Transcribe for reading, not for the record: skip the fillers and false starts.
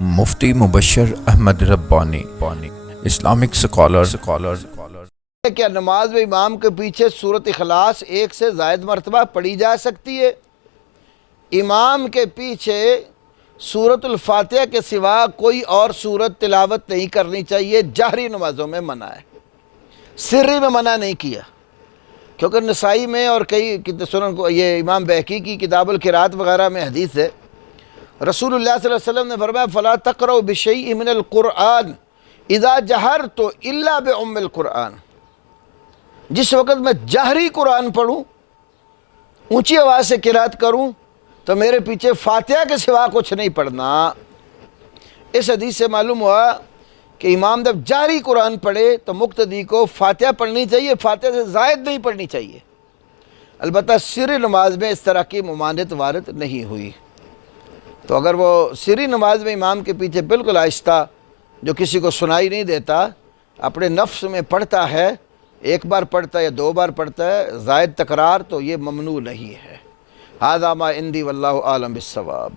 مفتی مبشر احمد ربانی Islamic scholar کیا نماز میں امام کے پیچھے سورۃ اخلاص ایک سے زائد مرتبہ پڑھی جا سکتی ہے؟ امام کے پیچھے سورۃ الفاتحہ کے سوا کوئی اور سورت تلاوت نہیں کرنی چاہیے۔ جہری نمازوں میں منع ہے، سری میں منع نہیں کیا، کیونکہ نسائی میں اور کئی سنن کو یہ امام بہقی کی کتاب القراءت وغیرہ میں حدیث ہے، رسول اللہ صلی اللہ علیہ وسلم نے فرمایا فَلَا تَقْرَؤْا بِشَيْءٍ مِّنَ الْقُرْآنِ اِذَا جَهَرْتُ إِلَّا بِأُمِّ الْقُرْآنِ۔ جس وقت میں جہری قرآن پڑھوں، اونچی آواز سے قرات کروں، تو میرے پیچھے فاتحہ کے سوا کچھ نہیں پڑھنا۔ اس حدیث سے معلوم ہوا کہ امام جب جہری قرآن پڑھے تو مقتدی کو فاتحہ پڑھنی چاہیے، فاتحہ سے زائد نہیں پڑھنی چاہیے۔ البتہ سری نماز میں اس طرح کی ممانعت وارد نہیں ہوئی، تو اگر وہ سری نماز میں امام کے پیچھے بالکل آہستہ، جو کسی کو سنائی نہیں دیتا، اپنے نفس میں پڑھتا ہے، ایک بار پڑھتا ہے یا دو بار پڑھتا ہے، زائد تکرار، تو یہ ممنوع نہیں ہے۔ ھذا ما عندی واللہ اعلم بالصواب۔